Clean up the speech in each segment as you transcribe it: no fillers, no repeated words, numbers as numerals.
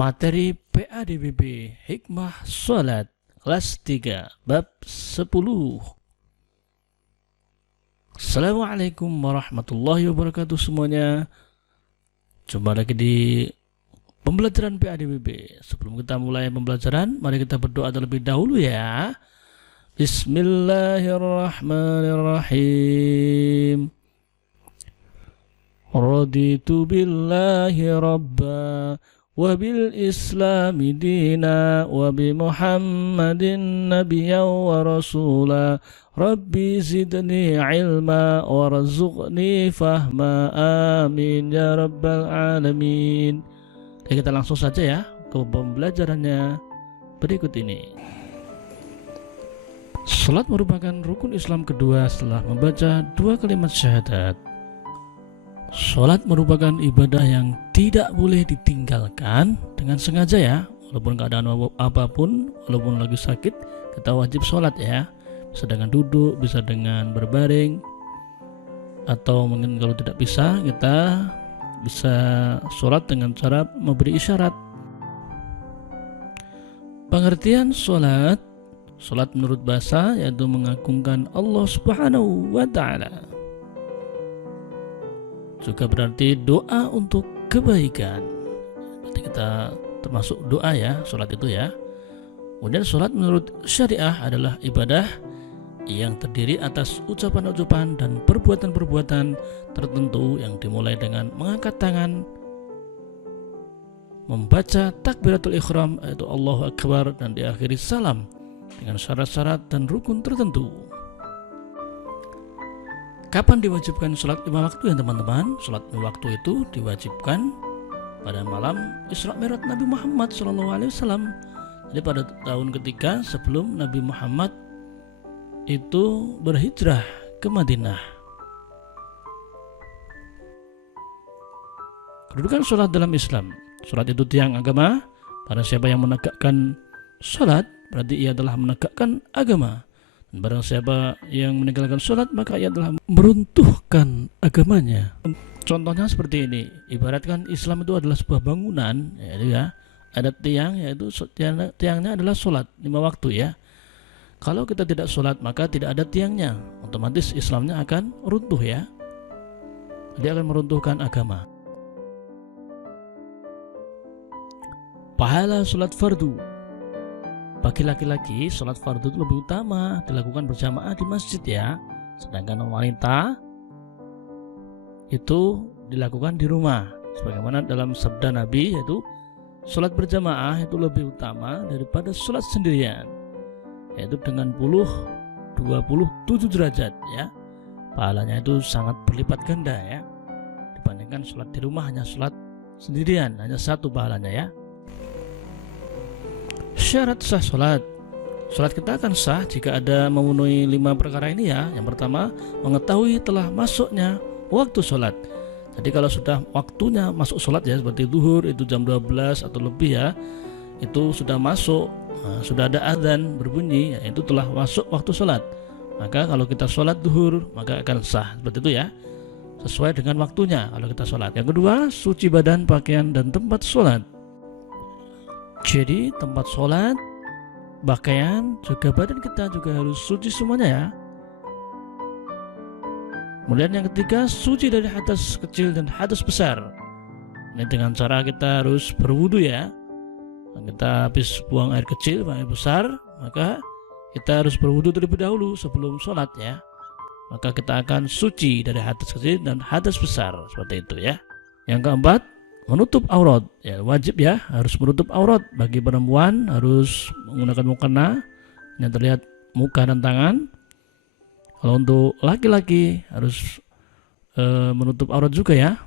Materi PADBB Hikmah Sholat kelas 3 bab 10. Assalamualaikum warahmatullahi wabarakatuh semuanya. Jumpa lagi di pembelajaran PADBB. Sebelum kita mulai pembelajaran, mari kita berdoa terlebih dahulu ya. Bismillahirrahmanirrahim. Raditu billahi rabba wa bil islami dina wa bi muhammadin nabiyyan wa rasula rabbi zidni ilma warzuqni fahma amin ya rabbal alamin. Oke, kita langsung saja ya ke pembelajarannya berikut ini. Salat merupakan rukun Islam kedua setelah membaca 2 kalimat syahadat. Sholat merupakan ibadah yang tidak boleh ditinggalkan dengan sengaja ya. Walaupun keadaan apapun, walaupun lagi sakit, kita wajib sholat ya. Bisa dengan duduk, bisa dengan berbaring, atau mungkin kalau tidak bisa, kita bisa sholat dengan cara memberi isyarat. Pengertian sholat menurut bahasa yaitu mengagungkan Allah Subhanahu wa Ta'ala. Juga berarti doa untuk kebaikan. Berarti kita termasuk doa ya, sholat itu ya. Kemudian sholat menurut syariah adalah ibadah yang terdiri atas ucapan-ucapan dan perbuatan-perbuatan tertentu yang dimulai dengan mengangkat tangan, membaca takbiratul ikhram yaitu Allahu Akbar, dan diakhiri salam dengan syarat-syarat dan rukun tertentu. Kapan diwajibkan sholat 5 waktu ya teman-teman? Sholat 5 waktu itu diwajibkan pada malam Isra Mi'raj Nabi Muhammad SAW. Jadi pada tahun ketiga sebelum Nabi Muhammad itu berhijrah ke Madinah. Kedudukan sholat dalam Islam. Sholat itu tiang agama. Para siapa yang menegakkan sholat berarti ia telah menegakkan agama. Dan barang siapa yang meninggalkan sholat maka ia telah meruntuhkan agamanya. Contohnya seperti ini. Ibaratkan Islam itu adalah sebuah bangunan ya, ada tiang, yaitu tiangnya adalah sholat 5 waktu ya. Kalau kita tidak sholat maka tidak ada tiangnya, otomatis Islamnya akan runtuh ya. Dia akan meruntuhkan agama. Pahala sholat fardu. Bagi laki-laki, sholat fardu itu lebih utama dilakukan berjamaah di masjid ya. Sedangkan wanita itu dilakukan di rumah. Sebagaimana dalam sabda Nabi, yaitu sholat berjamaah itu lebih utama daripada sholat sendirian, yaitu dengan 27 derajat ya. Pahalanya itu sangat berlipat ganda ya, dibandingkan sholat di rumah hanya sholat sendirian, hanya 1 pahalanya ya. Syarat sah sholat. Sholat kita akan sah jika ada memenuhi 5 perkara ini ya. Yang pertama, mengetahui telah masuknya waktu sholat. Jadi kalau sudah waktunya masuk sholat ya, seperti zuhur itu jam 12 atau lebih ya, itu sudah masuk, sudah ada azan berbunyi ya, itu telah masuk waktu sholat. Maka kalau kita sholat zuhur maka akan sah, seperti itu ya, sesuai dengan waktunya kalau kita sholat. Yang kedua, suci badan, pakaian, dan tempat sholat. Jadi tempat sholat, pakaian, juga badan kita juga harus suci semuanya ya. Kemudian yang ketiga, suci dari hadas kecil dan hadas besar. Ini dengan cara kita harus berwudu ya. Kita habis buang air kecil, buang air besar, maka kita harus berwudu terlebih dahulu sebelum sholat ya. Maka kita akan suci dari hadas kecil dan hadas besar, seperti itu ya. Yang keempat, menutup aurat ya, wajib ya, harus menutup aurat. Bagi perempuan harus menggunakan mukena yang terlihat muka dan tangan. Kalau untuk laki-laki harus menutup aurat juga ya.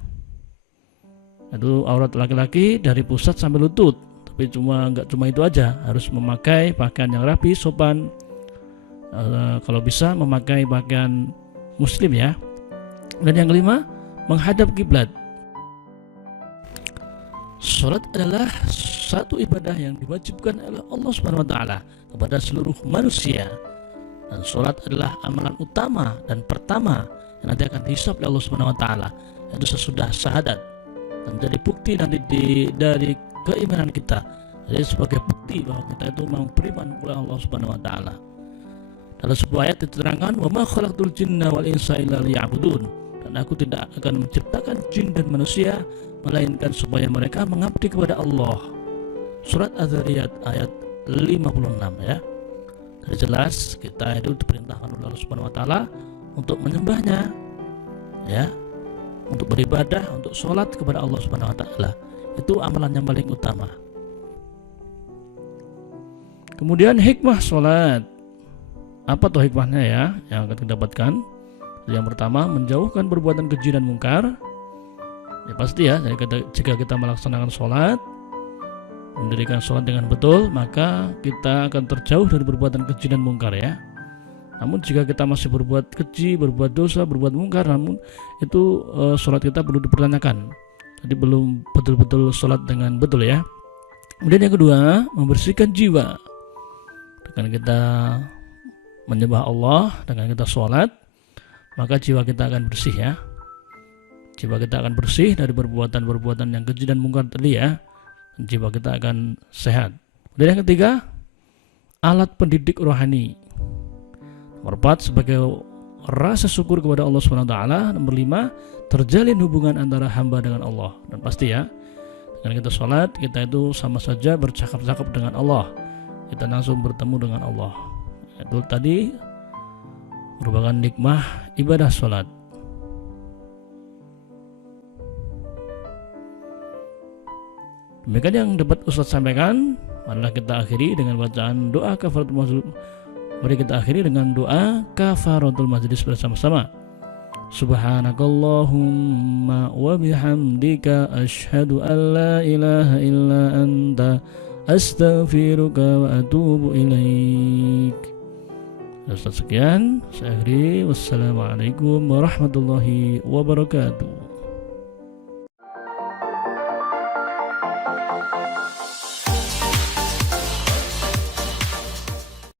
Itu aurat laki-laki dari pusat sampai lutut. Tapi nggak cuma itu aja, harus memakai pakaian yang rapi, sopan. Kalau bisa memakai pakaian muslim ya. Dan yang kelima, menghadap kiblat. Sholat adalah satu ibadah yang diwajibkan oleh Allah Subhanahu wa Ta'ala kepada seluruh manusia. Dan sholat adalah amalan utama dan pertama yang nanti akan dihisab oleh Allah Subhanahu wa Ta'ala, yaitu sesudah syahadat. Dan menjadi bukti nanti dari keimanan kita. Jadi sebagai bukti bahwa kita itu memang beriman kepada Allah Subhanahu wa taala. Dalam sebuah ayat diterangkan, "Wa ma khalaqtul jinna wal insa illa liya'budun." Dan aku tidak akan menciptakan jin dan manusia melainkan supaya mereka mengabdi kepada Allah. Surat Az-Zariyat ayat 56 ya. Jadi jelas kita itu diperintahkan oleh Allah Subhanahu wa taala untuk menyembahnya ya, untuk beribadah, untuk sholat kepada Allah Subhanahu wa taala. Itu amalan yang paling utama. Kemudian hikmah sholat. Apa tuh hikmahnya ya yang akan kita dapatkan? Yang pertama, menjauhkan perbuatan keji dan mungkar. Ya pasti ya, jika kita melaksanakan sholat, mendirikan sholat dengan betul, maka kita akan terjauh dari perbuatan keji dan mungkar ya. Namun jika kita masih berbuat keji, berbuat dosa, berbuat mungkar, namun itu sholat kita perlu dipertanyakan. Jadi belum betul-betul sholat dengan betul ya. Kemudian yang kedua, membersihkan jiwa. Dengan kita menyembah Allah, dengan kita sholat, maka jiwa kita akan bersih ya. Jiwa kita akan bersih dari perbuatan-perbuatan yang keji dan mungkar tadi ya. Jiwa kita akan sehat. Dan yang ketiga, alat pendidik rohani. Nomor 4, sebagai rasa syukur kepada Allah SWT. Nomor 5, terjalin hubungan antara hamba dengan Allah. Dan pasti ya, dengan kita sholat, kita itu sama saja bercakap-cakap dengan Allah. Kita langsung bertemu dengan Allah. Itu tadi merupakan nikmah ibadah sholat. Demikian yang dapat Ustaz sampaikan. Marilah kita akhiri dengan bacaan doa kafaratul majlis. Mari kita akhiri dengan doa kafaratul majlis bersama-sama. Subhanakallahumma wa bihamdika asyhadu an la ilaha illa anta astaghfiruka wa atubu ilaik. Ustaz sekian, saya akhiri. Wassalamualaikum warahmatullahi wabarakatuh.